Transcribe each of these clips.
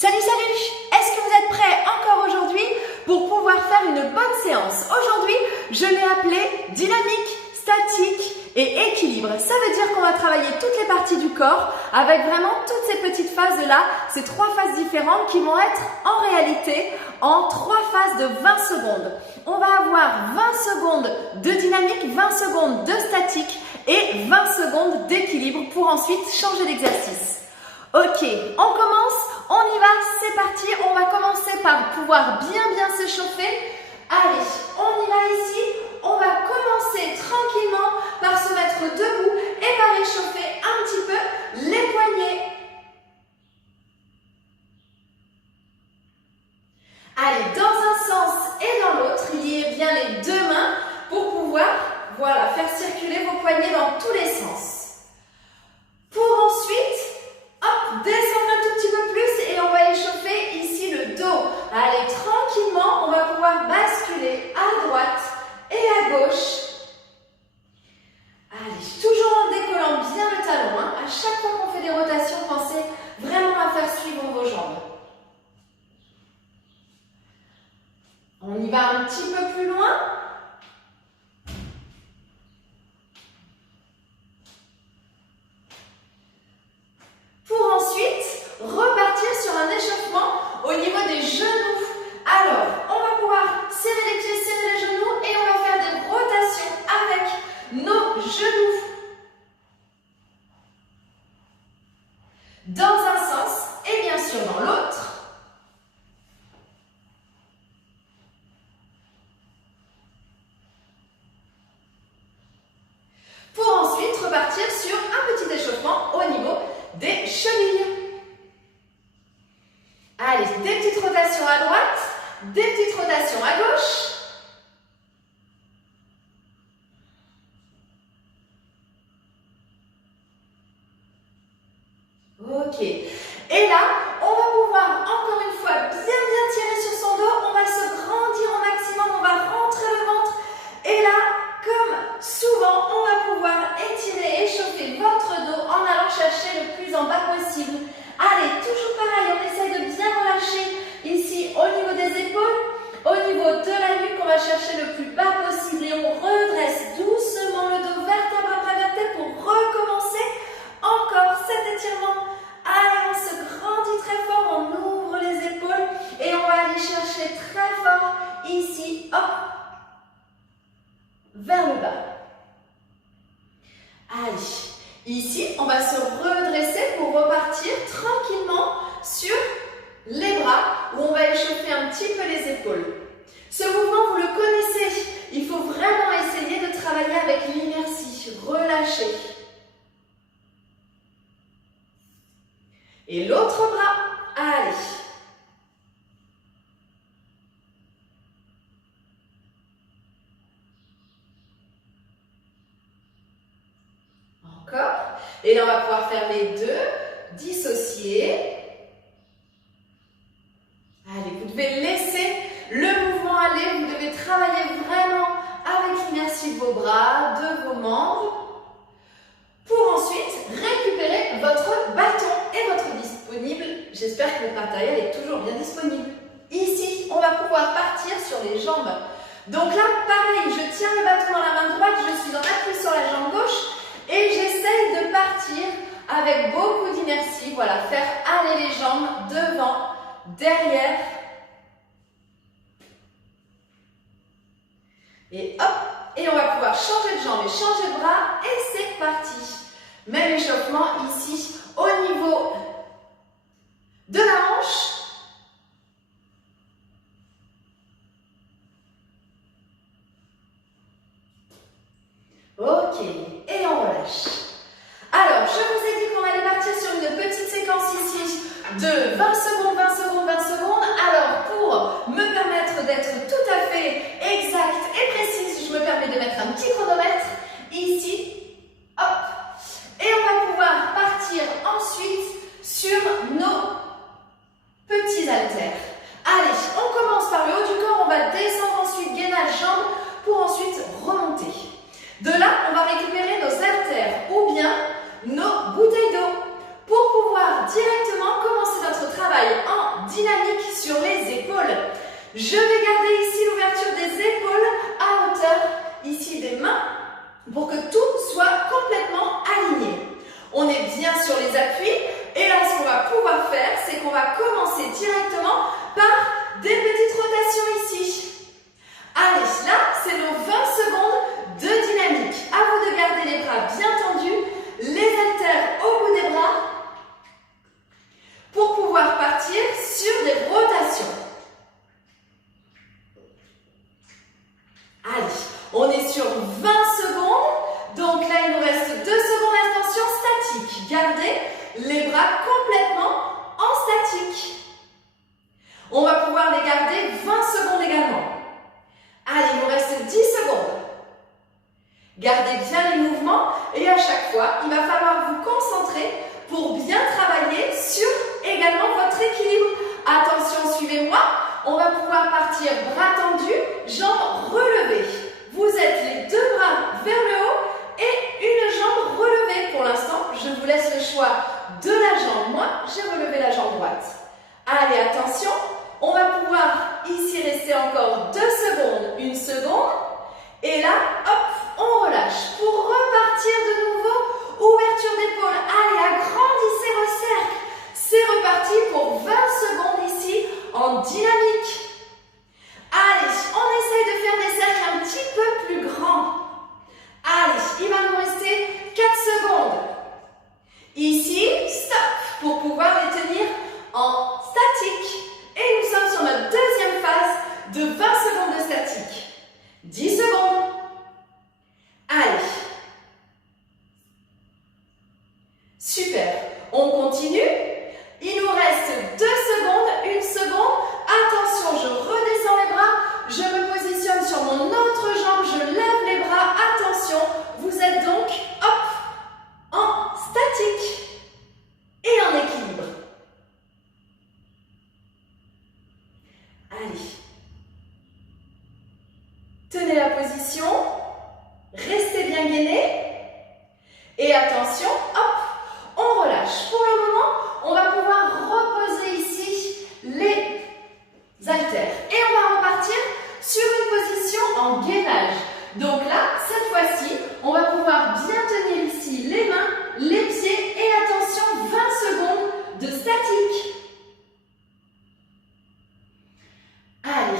Salut, salut! Est-ce que vous êtes prêts encore aujourd'hui pour pouvoir faire une bonne séance? Aujourd'hui, je l'ai appelé dynamique, statique et équilibre. Ça veut dire qu'on va travailler toutes les parties du corps avec vraiment toutes ces petites phases-là, ces trois phases différentes qui vont être en réalité en trois phases de 20 secondes. On va avoir 20 secondes de dynamique, 20 secondes de statique et 20 secondes d'équilibre pour ensuite changer d'exercice. Ok, on commence, on y va, c'est parti. On va commencer par pouvoir bien s'échauffer. Allez, on y va ici. On va commencer tranquillement par se mettre debout et par échauffer un petit peu les poignets. Allez, dans un sens et dans l'autre, liez bien les deux mains pour pouvoir, voilà, faire circuler vos poignets dans tous les sens. Pour ensuite, hop, descendre un tout petit peu plus et on va échauffer ici le dos. Allez, tranquillement, on va pouvoir basculer à droite et à gauche. Allez, toujours en décollant bien le talon. À chaque fois qu'on fait des rotations, pensez vraiment à faire suivre vos jambes. On y va un petit peu plus loin. Pour ensuite repartir sur un échauffement au niveau des genoux. Alors, on va pouvoir serrer les pieds, serrer les genoux et on va faire des rotations avec nos genoux. Dans un sens et bien sûr dans l'autre. Pour ensuite repartir sur un petit échauffement au niveau des chevilles. Allez, des petites rotations à droite, des petites rotations à gauche. Ok. Et là, on va pouvoir encore une fois bien tirer sur son dos. On va se grandir au maximum, on va rentrer le ventre. Et là, comme souvent, on va pouvoir étirer, échauffer votre dos en allant chercher le plus en bas possible. Allez, toujours pareil, on essaie de bien relâcher ici au niveau des épaules, au niveau de la nuque, on va chercher le plus bas possible et on redresse doucement le dos vertèbre après vertèbre pour recommencer encore cet étirement. Allez, on se grandit très fort, on ouvre les épaules et on va aller chercher très fort ici, hop, vers le bas. Allez, ici, on va se redresser pour repartir tranquillement sur les bras où on va échauffer un petit peu les épaules. Ce mouvement, vous le connaissez, il faut vraiment essayer de travailler avec l'inertie, relâcher. Et l'autre bras, allez. Encore. Et là, on va pouvoir faire les deux, dissocier. Allez, vous devez laisser le mouvement aller, vous devez travailler vraiment avec l'inertie de vos bras, de vos membres, pour ensuite récupérer votre bâton et votre disponible. J'espère que votre matériel est toujours bien disponible. Ici, on va pouvoir partir sur les jambes. Donc là, pareil, je tiens le bâton dans la main droite, je suis en appui sur la jambe gauche et j'essaye de partir avec beaucoup d'inertie. Voilà, faire aller les jambes devant, derrière. Et hop, et on va pouvoir changer de jambe et changer de bras et c'est parti. Même échauffement ici au niveau de la hanche. Ok, et on relâche. Alors, je vous ai dit qu'on allait partir sur une petite séquence ici de 20 secondes, 20 secondes, 20 secondes. Alors, pour me permettre d'être tout à fait exacte et précise, je me permets de mettre un petit chronomètre ici. Hop. Et on va pouvoir partir ensuite sur nos petits haltères. Allez, on commence par le haut du corps, on va descendre ensuite gainage jambes pour ensuite remonter. De là, on va récupérer nos haltères ou bien nos bouteilles d'eau pour pouvoir directement commencer notre travail bras complètement en statique. On va pouvoir les garder 20 secondes également. Allez, il nous reste 10 secondes. Gardez bien les mouvements et à chaque fois, il va falloir vous concentrer pour bien travailler sur également votre équilibre. Attention, suivez-moi. On va pouvoir partir bras tendus, jambes relevées. Vous êtes les deux bras vers le haut et une jambe relevée. Pour l'instant, je vous laisse le choix de la jambe. Moi, j'ai relevé la jambe droite. Allez, attention. On va pouvoir ici rester encore 2 secondes, 1 seconde. Et là, hop, on relâche. Pour repartir de nouveau, ouverture d'épaule. Allez, agrandissez vos cercles. C'est reparti pour 20 secondes ici en dynamique. Allez, on essaye de faire des cercles un petit peu plus grands. Allez, il va nous rester 4 secondes. Ici, stop, pour pouvoir les tenir en statique. Et nous sommes sur notre deuxième phase de 20 secondes de statique. 10 secondes. Allez. Super. On continue. Il nous reste 2 secondes, 1 seconde. Attention, je redescends les bras. Je me positionne sur mon autre jambe. Je lève les bras. Attention, vous êtes donc, hop, en statique et en équilibre. Allez. Tenez la position. Restez bien gainés. Et attention, hop, on relâche. Pour le moment, on va pouvoir reposer ici les haltères. Et on va repartir sur une position en gainage. Donc là, cette fois-ci, on va pouvoir bien tenir ici les mains, les pieds et attention, 20 secondes de statique. Allez.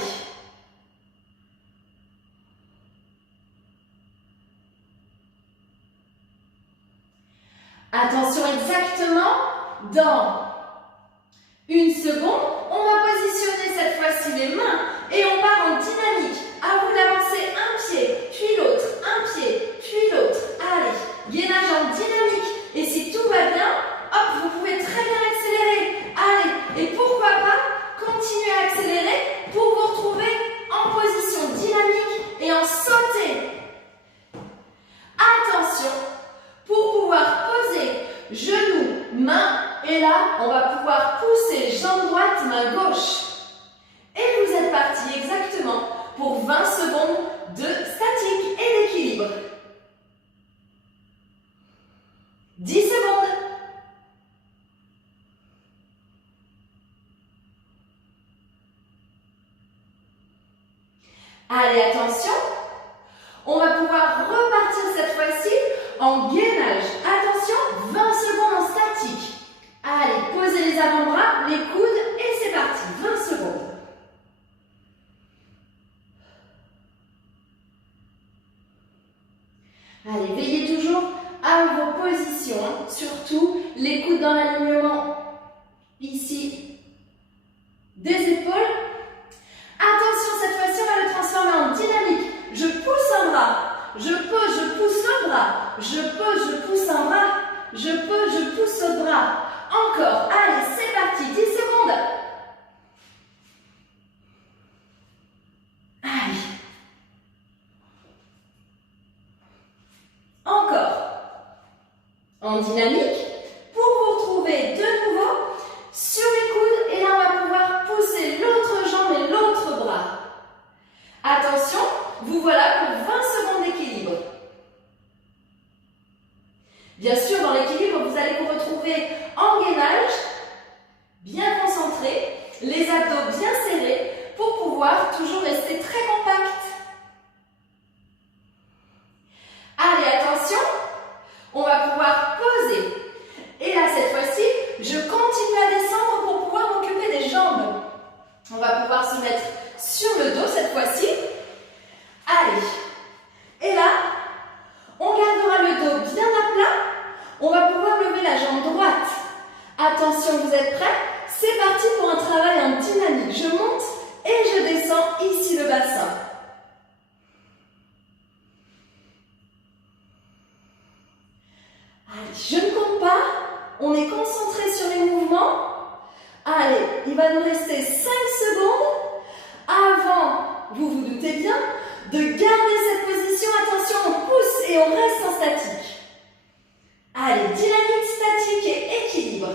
Attention, exactement, dans 1 seconde, on va positionner cette fois-ci les mains et on part en dynamique. À vous d'avancer un pied, puis l'autre, un pied, puis l'autre. Allez, gainage en dynamique. Et si tout va bien, hop, vous pouvez très bien accélérer. Allez, et pourquoi pas continuer à accélérer pour vous retrouver en position dynamique et en sauter. Attention, pour pouvoir poser genoux, mains, et là, on va pouvoir pousser jambe droite, main gauche. Et vous êtes parti exactement pour 20 secondes de statique et d'équilibre. 10 secondes. Allez, attention. On va pouvoir repartir cette fois-ci en gainage. Attention, 20 secondes en statique. Allez, posez les avant-bras, les coudes et c'est parti. 20 secondes. Allez, veillez toujours à vos positions, surtout les coudes dans l'alignement ici des épaules. Attention, cette fois-ci, on va le transformer en dynamique. Je pousse un bras, je pose, je pousse l'autre bras, je pose, je pousse un bras, je pose, je pousse l'autre bras. Encore, allez, c'est parti, 10 secondes. Allez. Encore. En dynamique, pour vous retrouver de nouveau sur les coudes. Et là, on va pouvoir pousser l'autre jambe et l'autre bras. Attention, vous voilà pour 20 secondes d'équilibre. Bien sûr, dans l'équilibre, vous allez vous retrouver en gainage, bien concentré, les abdos bien serrés pour pouvoir toujours rester très compact. Allez, attention, on va pouvoir poser. Et là, cette fois-ci, je continue à descendre pour pouvoir m'occuper des jambes. On va pouvoir se mettre sur le dos cette fois-ci. Allez. Et là, on gardera le dos bien à plat. On va pouvoir lever la jambe droite. Attention, vous êtes prêts? C'est parti pour un travail en dynamique. Je monte et je descends ici le bassin. Allez, je ne compte pas. On est concentré sur les mouvements. Allez, il va nous rester 5 secondes avant, vous vous doutez bien, de garder cette position. Attention, on pousse et on reste en statique. Allez, dynamique, statique et équilibre.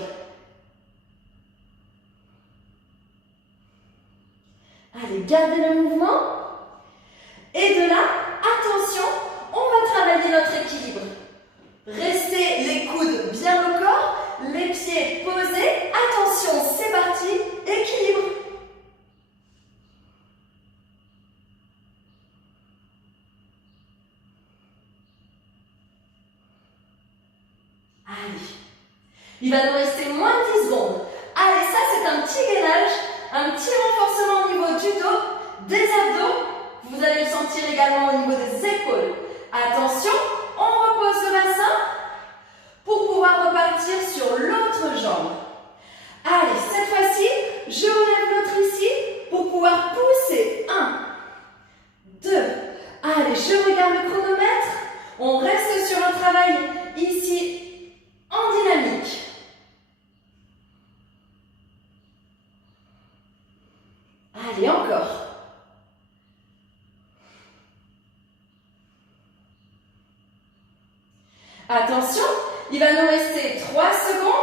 Allez, gardez le mouvement. Et de là, attention, on va travailler notre équilibre. Restez les coudes bien au corps, les pieds posés. Attention, c'est parti, équilibre. Allez, il va nous rester moins de 10 secondes. Allez, ça c'est un petit gainage, un petit renforcement au niveau du dos, des abdos. Vous allez le sentir également au niveau des épaules. Attention, on repose le bassin pour pouvoir repartir sur l'autre jambe. Allez, cette fois-ci, je relève l'autre ici pour pouvoir pousser. 1, 2. Allez, je regarde le chronomètre. On reste sur un travail ici en dynamique. Allez, encore. Attention, il va nous rester 3 secondes.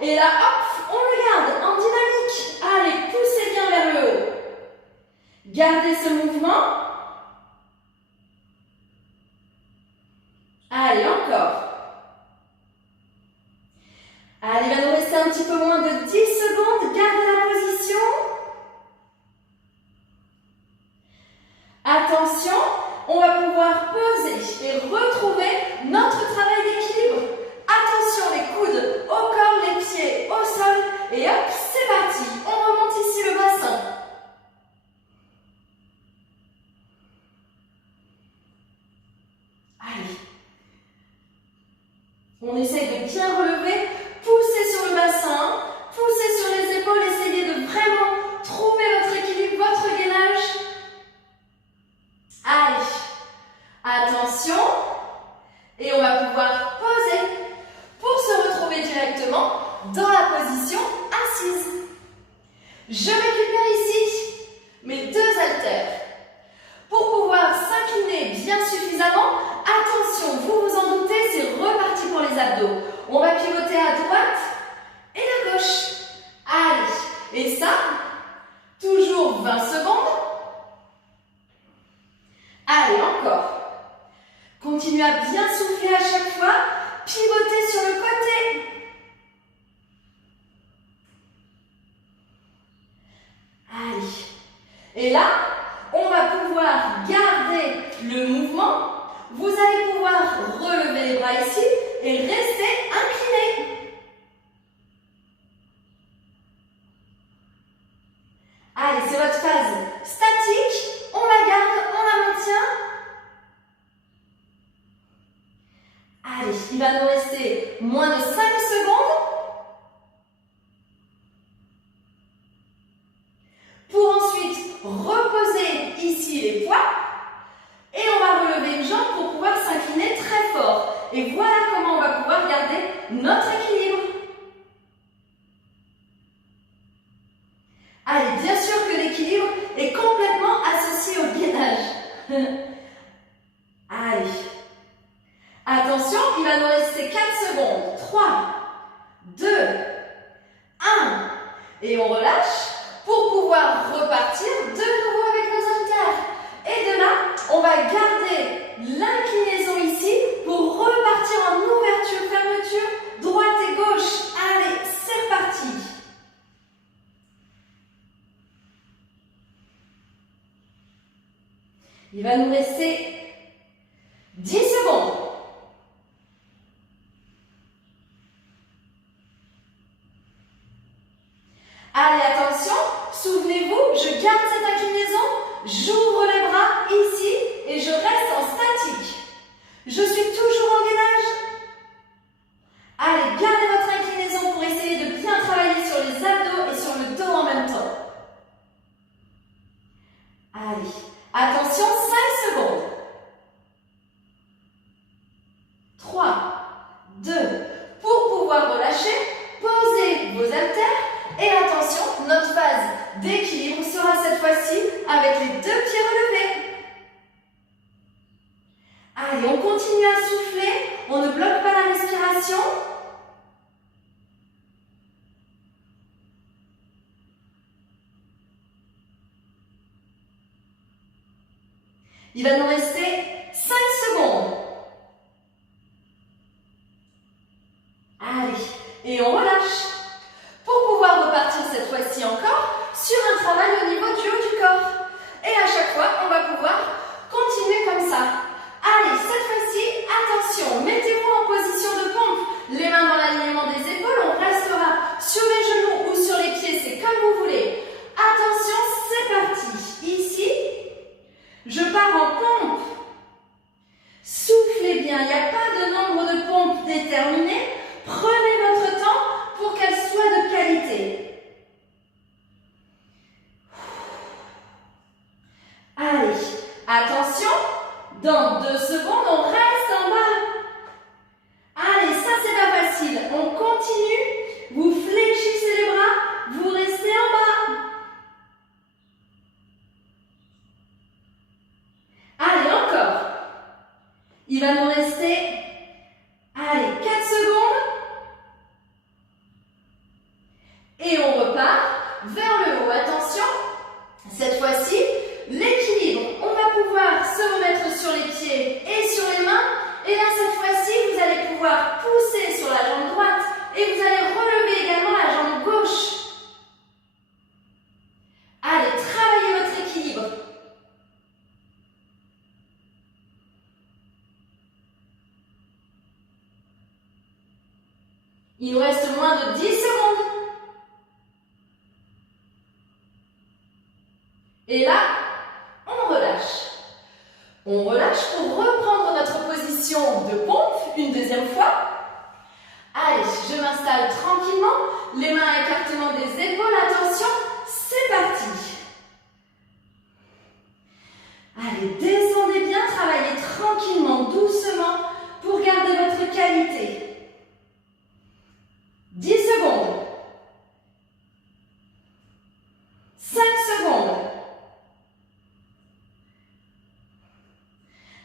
Et là, hop, on le garde en dynamique. Allez, poussez bien vers le haut. Gardez ce mouvement. Allez, encore. Allez, il va nous rester un petit peu moins de 10 secondes. Gardez la position. Attention, on va pouvoir poser et retrouver notre travail d'équilibre. Attention, les coudes au corps, les pieds au sol. Et hop, c'est parti. On remonte ici le bassin. Allez. On essaye de bien relever. Poussez sur le bassin. Poussez sur les épaules. Essayez de vraiment trouver votre équilibre, votre gainage. Allez. Attention. Et on va pouvoir poser pour se retrouver directement dans la position assise. Je récupère ici mes 2 haltères. Pour pouvoir s'incliner bien suffisamment, attention, vous vous en doutez, c'est reparti pour les abdos. On va pivoter à droite et à gauche. Allez, et ça, toujours 20 secondes. Allez, encore. Continuez à bien souffler à chaque fois. Pivotez sur le côté. Allez. Et là, on va pouvoir garder le mouvement. Vous allez pouvoir relever les bras ici et rester incliné. Allez, c'est votre phase statique. On la garde, on la maintient. Allez, il va nous rester moins de 5 secondes. Pour ensuite reposer ici les poids. Et on va relever une jambe pour pouvoir s'incliner très fort. Et voilà comment on va pouvoir garder notre équilibre. Allez, bien sûr que l'équilibre est complètement associé au gainage. Allez. Attention, il va nous rester 4 secondes. 3, 2, 1. Et on relâche pour pouvoir repartir de nouveau avec nos haltères. Et de là, on va garder l'inclinaison ici pour repartir en ouverture, fermeture, droite et gauche. Allez, c'est reparti. Il va nous rester 10 secondes. Allez, attention, souvenez-vous, je garde cette inclinaison, j'ouvre les bras ici et je reste en statique. Je suis toujours en gainage. Allez, gardez votre inclinaison pour essayer de bien travailler sur les abdos et sur le dos en même temps. Allez, attention, 5 secondes. 3, 2, pour pouvoir pouvoir relâcher, posez vos haltères et attention, notre phase d'équilibre sera cette fois-ci avec les 2 pieds relevés. Allez, on continue à souffler, on ne bloque pas la respiration. Il va nous rester 5 secondes. Allez, et on relâche. Pour pouvoir repartir cette fois-ci encore sur un travail au niveau du haut du corps. Et à chaque fois, on va pouvoir continuer comme ça. Allez, cette fois-ci, attention, mettez-vous en position de pompe. Les mains dans l'alignement des épaules, on restera sur les genoux ou sur les pieds, c'est comme vous voulez. Attention, c'est parti. Ici, je pars en pompe. Soufflez bien, il n'y a pas de nombre de pompes déterminé. Prenez votre temps pour qu'elle soit de qualité. Allez, attention, dans 2 secondes, on reste en bas. Allez, ça c'est pas facile. On continue, vous fléchissez les bras, vous restez en bas. Allez, encore. Il va nous rester, allez, 4 secondes. Et on repart vers le haut. Attention, cette fois-ci, l'équilibre. On va pouvoir se remettre sur les pieds et sur les mains. Et là, cette fois-ci, vous allez pouvoir pousser sur la jambe droite et vous allez relever également la jambe gauche. Allez, travaillez votre équilibre. Il nous reste moins de 10 secondes. Et là, on relâche. On relâche pour reprendre notre position de pompe une deuxième fois. Allez, je m'installe tranquillement, les mains à écartement des épaules. Attention, c'est parti. Allez, descendez bien, travaillez tranquillement, doucement pour garder votre qualité. 10 secondes. 5 secondes.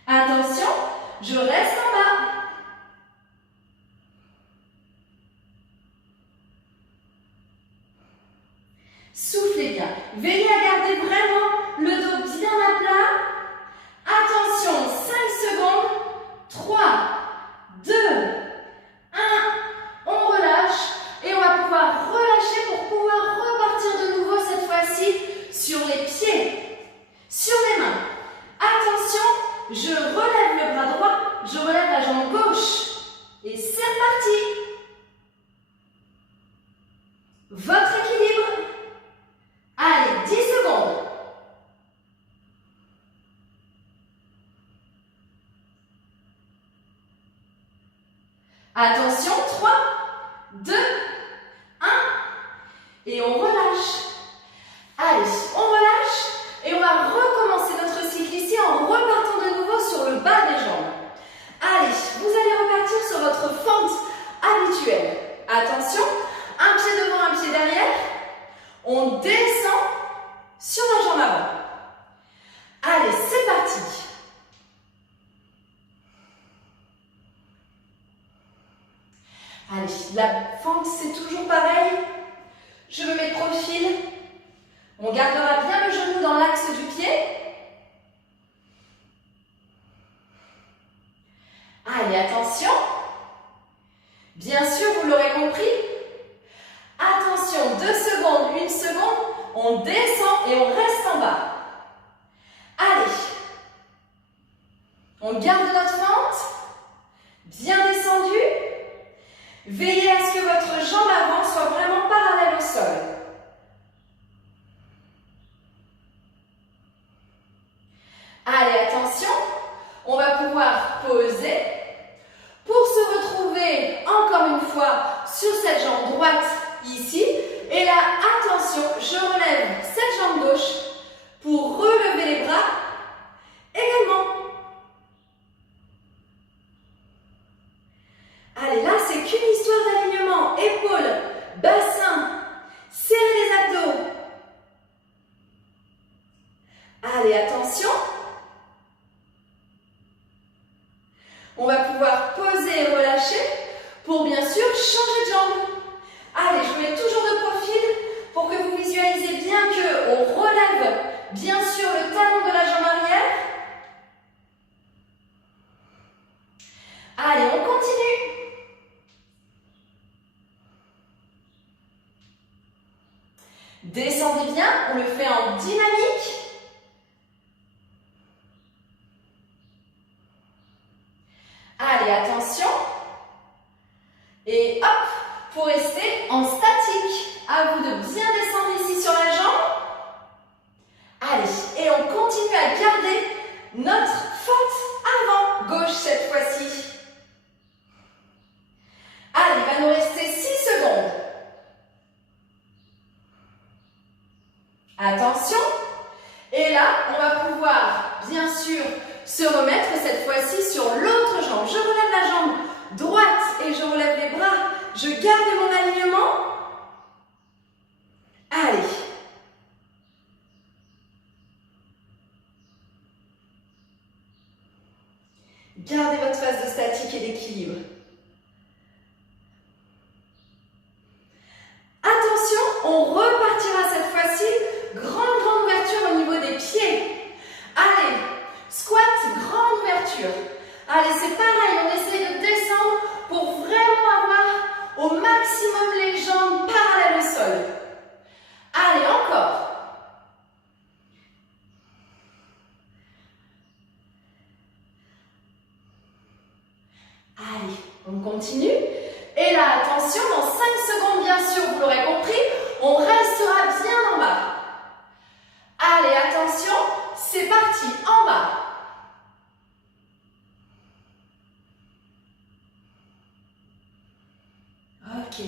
Attention, je reste en bas. Soufflez bien. Veillez à garder vraiment le dos bien à plat. Attention, 5 secondes. 3, 2, 1. On relâche et on va pouvoir relâcher pour pouvoir repartir de nouveau cette fois-ci sur les pieds, sur les mains. Attention, je relève le bras droit, je relève la jambe gauche. Et c'est parti. Votre équilibre. Allez, 10 secondes. Attention, 3, 2, 1. Et on relâche. Allez, on relâche et on va recommencer notre cycle ici en repartant de nouveau sur le bas des jambes. Allez, vous allez repartir sur votre fente habituelle. Attention, un pied devant, un pied derrière. On descend sur la jambe avant. Allez, c'est parti. Allez, la fente c'est toujours pareil. Je me mets de profil. On gardera bien le genou dans l'axe du pied. Allez, attention. Bien sûr, vous l'aurez compris. Attention, 2 secondes, 1 seconde. On descend et on reste en bas. Allez. On garde notre fente. Bien descendue. Veillez à ce que votre jambe avant soit vraiment parallèle au sol. Allez, attention, on va pouvoir poser pour se retrouver encore une fois sur cette jambe droite ici. Et là, attention, je relève cette jambe gauche pour relever les bras également. Allez, là, c'est qu'une histoire d'alignement. changer de jambe. Allez, je vous mets toujours de profil pour que vous visualisez bien qu'on relève bien sûr le talon de la jambe arrière. Allez, on continue. Descendez bien, on le fait en dynamique. Allez, attention. Et hop, pour rester en statique. À vous de bien descendre ici sur la jambe. Allez, et on continue à garder notre fente avant gauche cette fois-ci. Allez, il va nous rester 6 secondes. Attention. Et là, on va pouvoir, bien sûr, se remettre cette fois-ci sur l'autre jambe. Je relève la jambe droite et je relève les bras. Je garde mon alignement. Allez. Gardez votre phase de statique et d'équilibre. Attention, on repartira cette fois-ci. Grande ouverture au niveau des pieds. Allez, squat, grande ouverture. Allez, c'est pareil, on essaye de descendre pour vraiment avoir au maximum les jambes parallèles au sol. Allez, encore. Allez, on continue. Et là, attention, dans 5 secondes, bien sûr, vous l'aurez compris, on restera bien en bas. Allez, attention, c'est parti, en bas. Ok.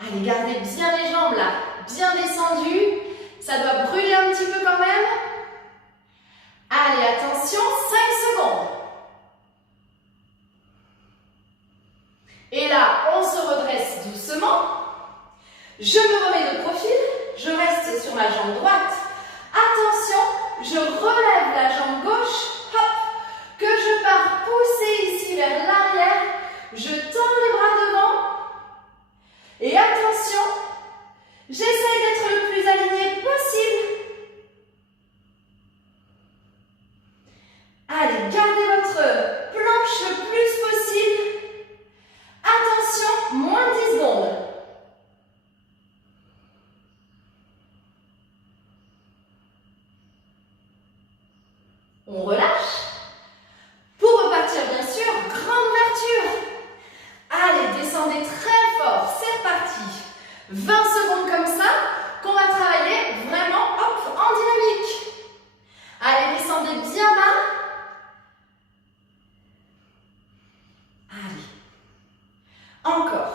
Allez, gardez bien les jambes là, bien descendues. Ça doit brûler un petit peu quand même. Allez, attention, 5 secondes. Et là, on se redresse doucement. Je me remets de profil. Je reste sur ma jambe droite. Attention, je relève la jambe gauche. Hop, que je pars pousser ici vers l'arrière. Je tends les bras devant. Et attention, j'essaye d'être le plus aligné possible. Allez, gardez votre planche le plus possible. Attention, moins 10 secondes. On relâche. Pour repartir, bien sûr, grande ouverture. Allez, descendez très fort. C'est reparti. 20 secondes comme ça, qu'on va travailler vraiment hop, en dynamique. Allez, descendez bien bas. Allez. Encore.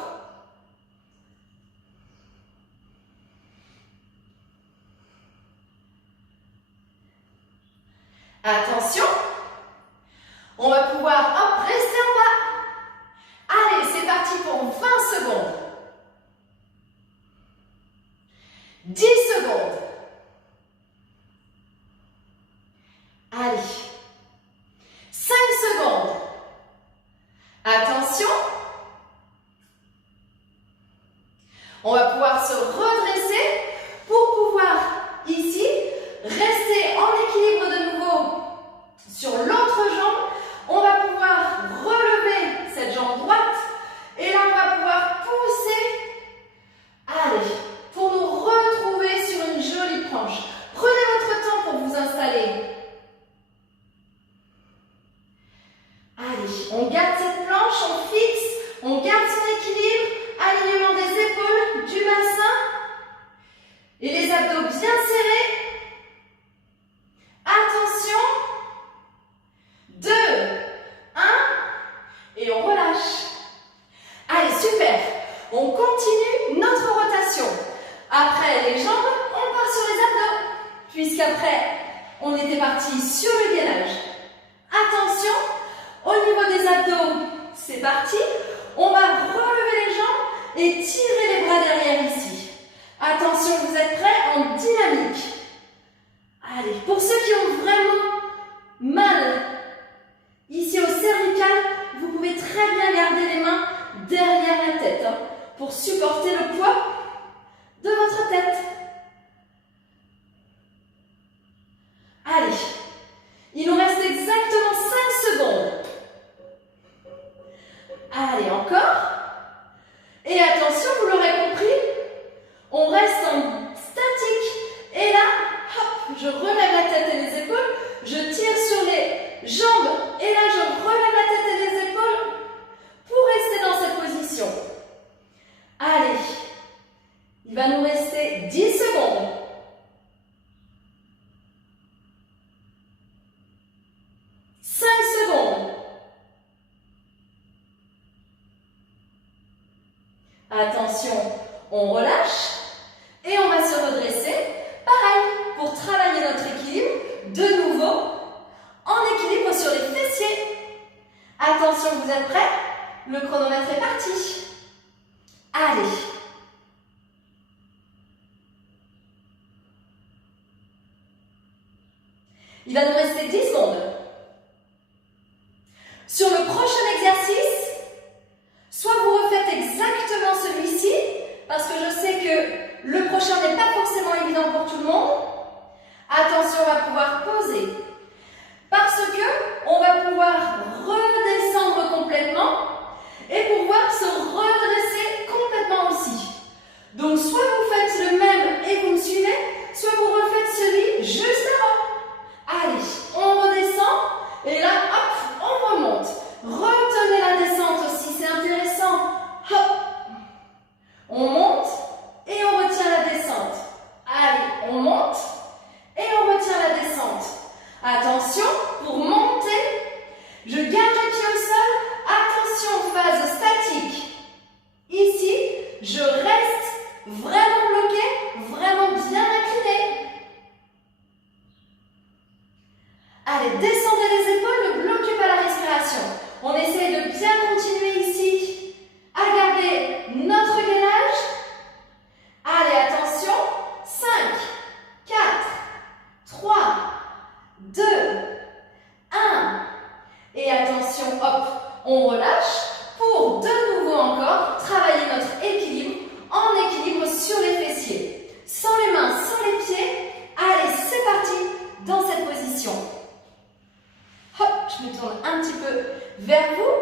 Attention. On va pouvoir hop, rester en bas. Allez, c'est parti pour 20 secondes. 10 secondes. Allez. 5 secondes. Attention. On va pouvoir se redresser pour pouvoir ici rester en équilibre de nouveau sur l'autre jambe. On va pouvoir relever cette jambe droite et là on va pouvoir pousser. Allez, pour nous retrouver sur une jolie planche. Prenez votre temps pour vous installer. Allez, on garde cette planche, on fixe, on garde son équilibre, alignement des épaules, du bassin et les abdos bien serrés. Attention. 2, 1 et on relâche. Allez, super. On continue notre rotation. Après les jambes, on part sur les abdos. Puisqu'après, on était parti sur le gainage. Attention, au niveau des abdos, c'est parti. On va relever les jambes et tirer les bras derrière ici. Attention, vous êtes prêts en dynamique. Allez, pour ceux qui ont vraiment mal ici au cervical, vous pouvez très bien garder les mains derrière la tête. hein, pour supporter le poids de votre tête. Allez, il nous reste exactement 5 secondes. Allez, encore. Et attention, vous l'aurez compris, on reste en statique. Et là, hop, je relève la tête et les épaules, je tire sur les jambes et là, je relève la tête et les épaules pour rester dans cette position. Allez, il va nous rester 10 secondes. Attention, on relâche et on va se redresser. Pareil, pour travailler notre équilibre, de nouveau, en équilibre sur les fessiers. Attention, vous êtes prêts? Le chronomètre est parti. Allez. Il va nous rester 10 secondes. Sur le prochain exercice, soit vous refaites exactement celui-ci, parce que je sais que le prochain n'est pas forcément évident pour tout le monde. Attention, on va pouvoir poser, parce que on va pouvoir redescendre complètement et pouvoir se redresser complètement aussi. Donc, soit vous faites le même et vous me suivez, soit vous refaites celui juste avant. Allez, on redescend et là, hop, on remonte. Retenez la descente aussi, c'est intéressant. Hop, on monte et on retient la descente. Allez, on monte et on retient la descente. Attention, pour monter, je garde le pied au sol. Attention, phase statique. Ici, je reste vraiment bloqué, vraiment bien incliné. Allez, descendez les épaules, ne bloquez pas la respiration. On essaie de bien continuer ici à garder notre gainage. Allez, attention. 5, 4, 3, 2, 1. Et attention, hop, on relâche pour de nouveau encore travailler notre équilibre en équilibre sur les fessiers. Sans les mains, sans les pieds. Allez, c'est parti dans cette position. Hop, je me tourne un petit peu vers vous.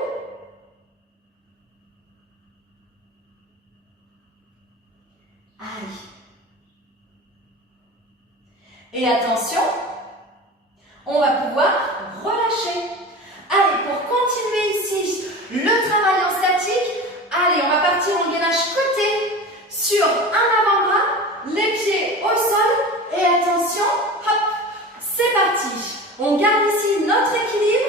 Allez. Et attention, on va pouvoir relâcher. Allez, pour continuer ici le travail en statique, allez, on va partir en gainage côté sur un avant-bras, les pieds au sol. Et attention, hop, c'est parti. On garde ici notre équilibre.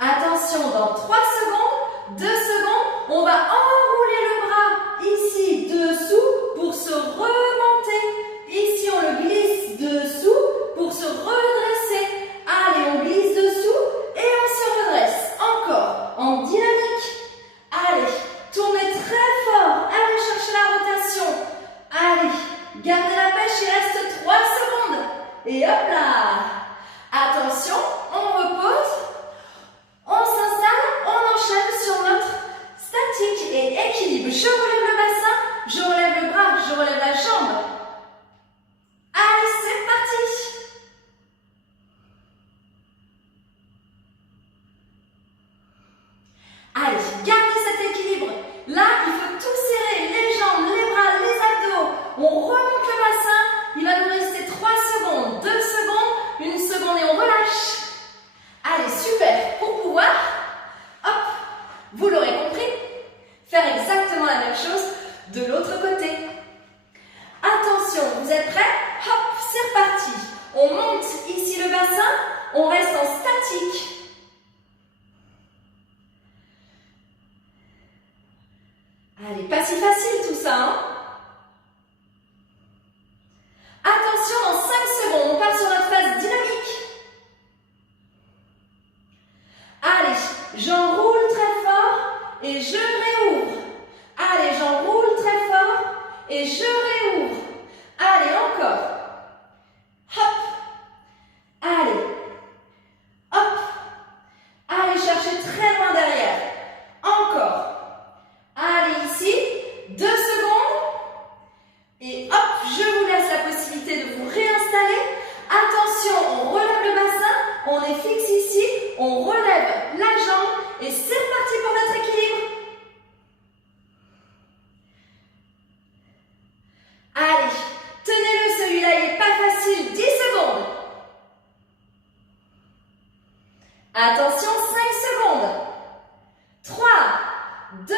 Attention, dans 3 secondes, 2 secondes, on va enrouler le bras ici dessous pour se remonter. Ici, on le glisse dessous pour se redresser. Allez, on glisse dessous et on se redresse. Encore, en dynamique. Allez, tournez très fort. Allez chercher la rotation. Allez, gardez la pêche, il reste 3 secondes. Et hop là. Attention, on repose. On s'installe, on enchaîne sur notre statique et équilibre. Je relève le bassin, je relève le bras, je relève la jambe. Allez, c'est parti. Allez, gardez cet équilibre. Là, il faut tout serrer, les jambes, les bras, les abdos. On remonte le bassin. Il va nous rester 3 secondes, 2 secondes, 1 seconde et on relâche. Allez, super. Pour pouvoir, hop, vous l'aurez compris, faire exactement la même chose de l'autre côté. Attention, vous êtes prêts? Hop, c'est reparti. On monte ici le bassin, on reste en statique. Allez, pas si facile tout ça, hein? Attention, dans 5 secondes, on part sur notre phase dynamique. Allez, j'enroule très fort et je réouvre. Allez, j'enroule très fort et je réouvre. Allez, encore. Attention, 5 secondes. 3, 2,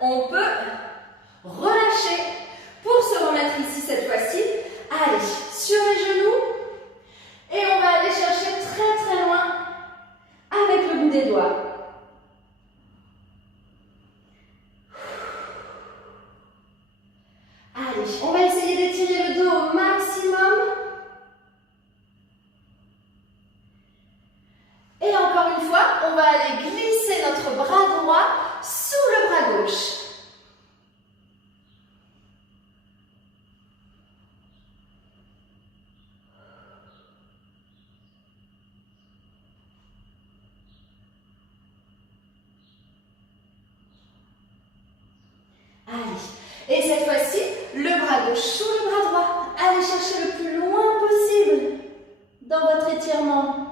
on peut relâcher pour se remettre ici cette fois-ci. Allez, sur les genoux. Et on va aller chercher très très loin avec le bout des doigts. Allez, on va essayer d'étirer le dos au maximum. Et encore une fois, on va aller glisser notre bras droit sous le bras gauche. Allez, et cette fois-ci, le bras gauche sous le bras droit. Allez chercher le plus loin possible dans votre étirement.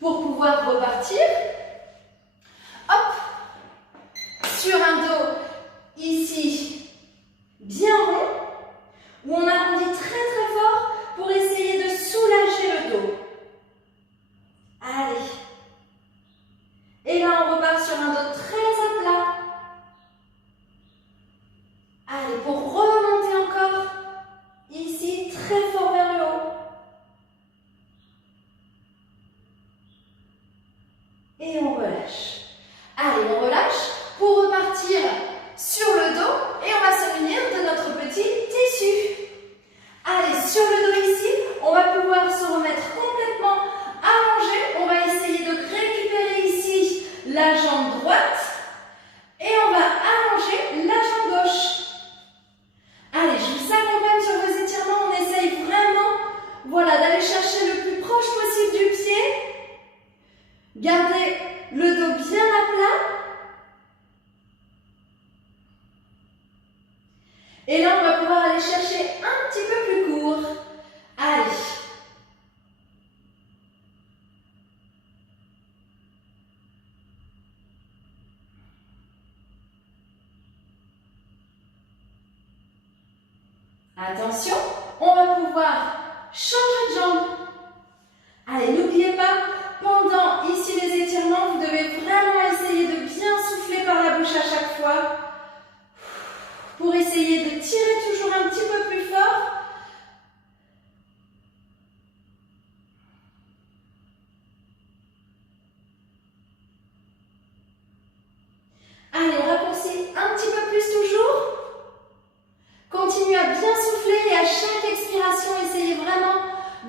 Pour pouvoir repartir, hop, sur un dos ici bien rond, où on arrondit très très fort pour essayer de soulager le dos. Allez. Et là on repart sur un dos très à plat. Allez, pour remonter encore, ici très fort vers le haut. Et on relâche. Allez, on relâche pour repartir sur le dos et on va se munir de notre petit tissu. Allez, sur le dos ici, on va pouvoir se remettre complètement allongé. On va essayer de récupérer ici la jambe droite et on va allonger la jambe gauche. Allez, je vous accompagne sur vos étirements. On essaye vraiment, voilà, d'aller chercher le plus proche possible du pied. Gardez le dos bien à plat. Et là, on va pouvoir aller chercher un petit peu plus court. Allez. Attention, on va pouvoir changer de jambe. Allez, n'oubliez pas, pendant ici les étirements, vous devez vraiment essayer de bien souffler par la bouche à chaque fois pour essayer de tirer toujours un petit peu plus fort. Allez, on raccourcit un petit peu plus toujours. Continuez à bien souffler et à chaque expiration, essayez vraiment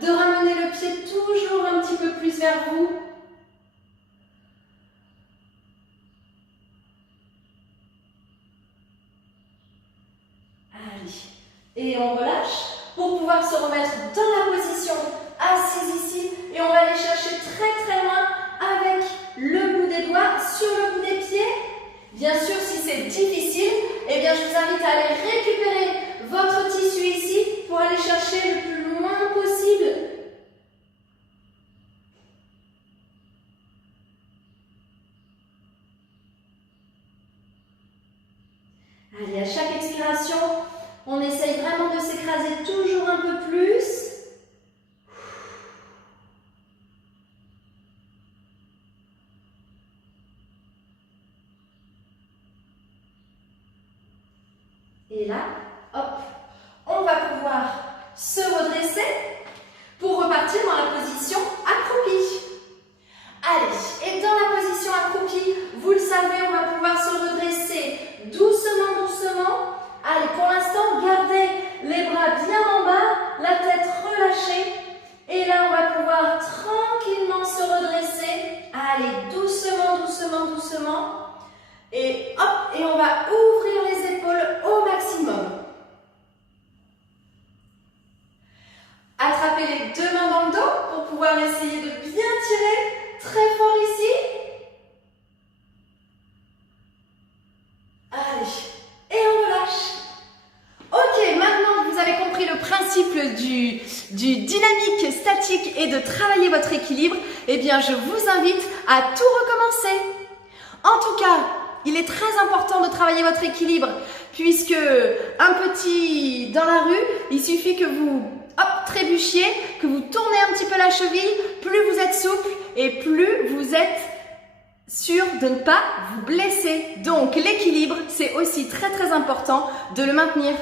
de ramener le pied toujours un petit peu plus vers vous. Allez, et on relâche pour pouvoir se remettre dans la position assise ici. Et on va aller chercher très très loin avec le bout des doigts sur le bout des pieds. Bien sûr, si c'est difficile, eh bien, je vous invite à aller récupérer votre tissu ici pour aller chercher le plus loin possible. Allez, à chaque expiration, on essaye vraiment de s'écraser toujours un peu plus. Et là, hop, on va pouvoir se redresser pour repartir dans la position accroupie. Allez, et dans la position accroupie, vous le savez, on va pouvoir se redresser doucement, doucement. Allez, pour l'instant, gardez les bras bien en bas, la tête relâchée. Et là, on va pouvoir tranquillement se redresser. Allez, doucement, doucement, doucement. Et hop, et on va ouvrir les épaules au maximum. Attrapez les deux mains dans le dos pour pouvoir essayer de bien tirer très fort ici. Allez, et on relâche. Ok, maintenant que vous avez compris le principe du dynamique statique et de travailler votre équilibre, eh bien je vous invite à tout recommencer. En tout cas, il est très important de travailler votre équilibre puisque un petit dans la rue, il suffit que vous trébuchiez, que vous tournez un petit peu la cheville, plus vous êtes souple et plus vous êtes sûr de ne pas vous blesser. Donc l'équilibre, c'est aussi très très important de le maintenir.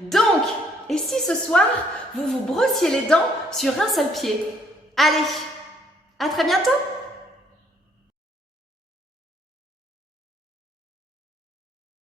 Donc, et si ce soir, vous vous brossiez les dents sur un seul pied? Allez, à très bientôt!